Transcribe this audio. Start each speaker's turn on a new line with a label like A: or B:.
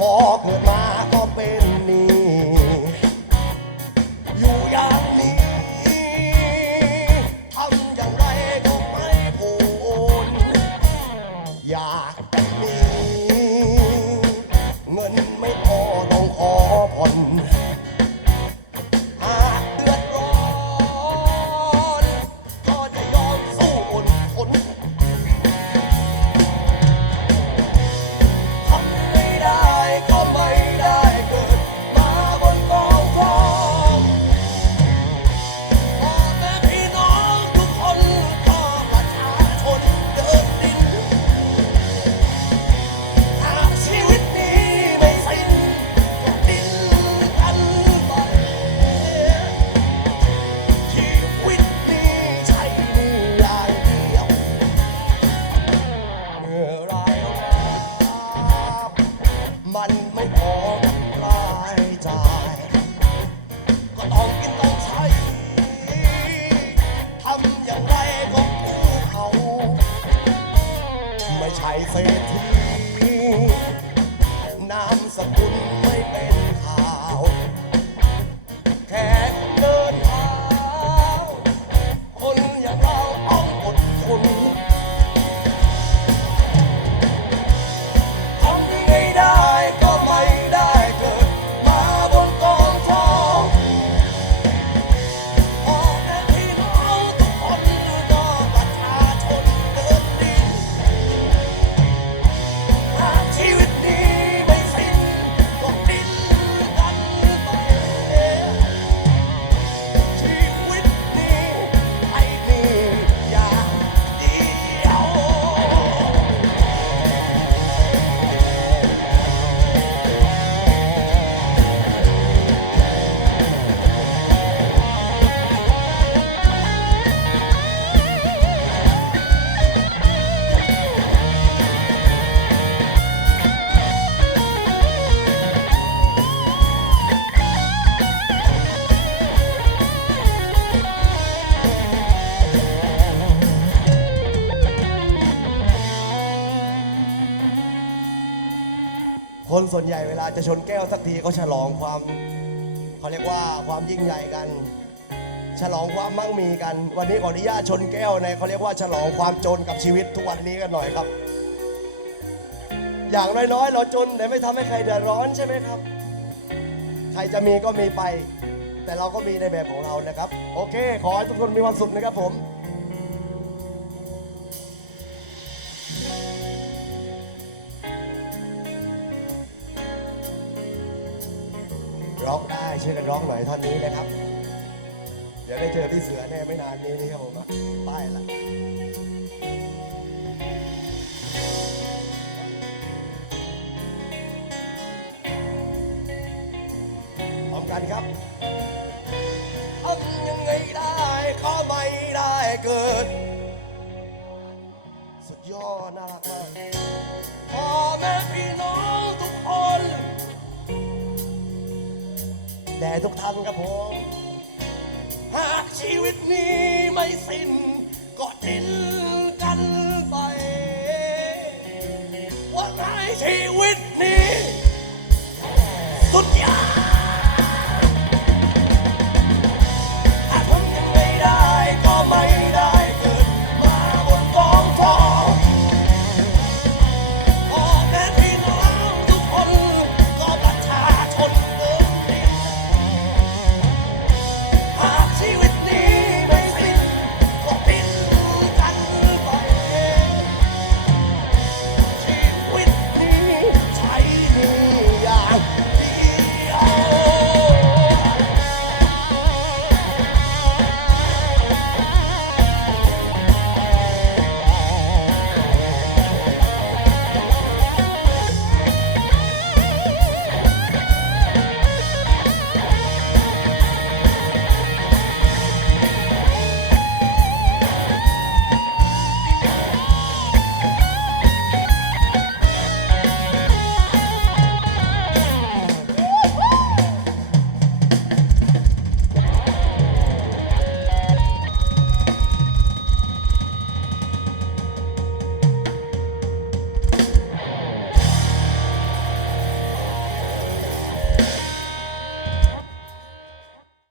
A: 我不 ของรายจก็ต้องกินต้องใช้ ทำอย่างไรก็ผู้เขา ไม่ใช่เศรษฐีนามสกุล คนส่วนใหญ่เวลาจะชนแก้วสักทีเขาฉลองความเขาเรียกว่าความยิ่งใหญ่กัน ฉลองความมั่งมีกัน วันนี้ขออนุญาตชนแก้วในเขาเรียกว่าฉลองความจนกับชีวิตทุกวันนี้กันหน่อยครับ อย่างน้อยๆ เราจนแต่ไม่ทำให้ใครเดือดร้อนใช่ไหมครับ ใครจะมีก็มีไป แต่เราก็มีในแบบของเรานะครับ โอเค ขอให้ทุกคนมีความสุขนะครับผม ร้องได้ช่วยกันร้องหน่อยท่อนนี้นะครับ เดี๋ยวได้เจอพี่เสือแน่ไม่นานนี้นี่ครับผมป้ายละพร้อมกันครับทำยังไงได้ก็ไม่ได้เกิด สุดยอดน่ารักมาก แด่ทุกท่านครับผม หากชีวิตนี้ไม่สิ้น ก็ดิ้นกันไป ว่าในชีวิตนี้